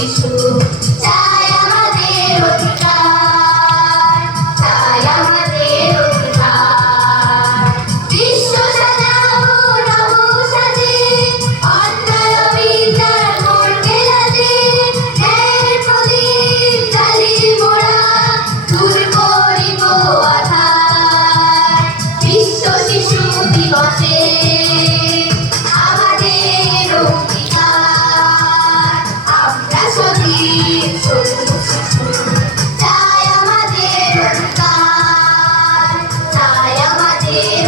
শিশু চাই আমাদের অধিকার, চাই আমাদের অধিকার। বিশ্ব সাজাবো নব সাজে, অন্যায় বিচার করবে লাজে। ন্যায়ের প্রদীপ জ্বালিয়ে মোরা দূর করিব আঁধার। বিশ্ব শিশু দিবসে আমাদের অঙ্গীকার, আমরা সজীব সবুজ শিশু চাই আমাদের অধিকার, চাই আমাদের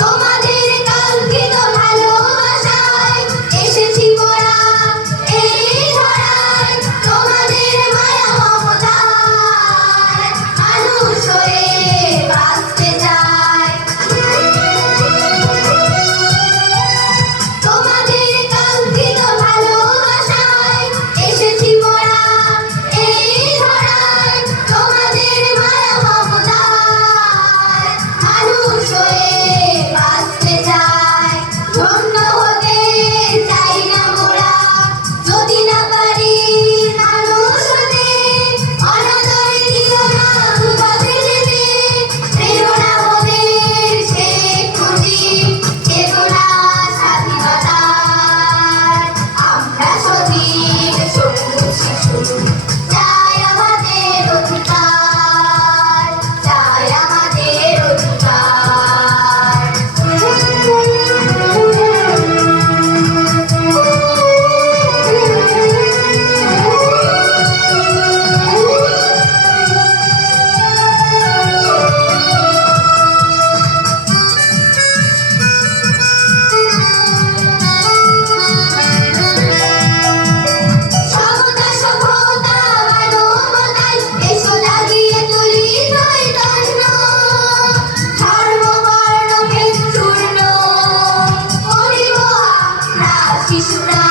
তোমাদের কাঙ্ক্ষিত ভালোবাসায় এসেছি মোরা এই ধরায়। তোমাদের মায়া মমতায় মানুষ হয়ে বাঁচতে চায়। তোমাদের কাঙ্ক্ষিত ভালোবাসায় এসেছি মোরা এই ধরায়। তোমাদের মায়া মমতায় মানুষ হয়ে বাঁচতে চায়। ধন্য হতে চাই না মোরা যদি না পারি মানুষ হতে। অনাদরে দিও না দুপথে যেতে, প্রেরণা মোদের শেখ মুজিব, চেতনা স্বাধীনতার। আমরা সজীব সবুজ শিশু চাই আমাদের অধিকার, চাই আমাদের অধিকার। সমতা সভ্যতা মানবতায় এসো জাগিয়ে তুলি চৈতন্য। ধর্ম বর্ণ ভেদ চূর্ণ করিব আমরা শিশুরা।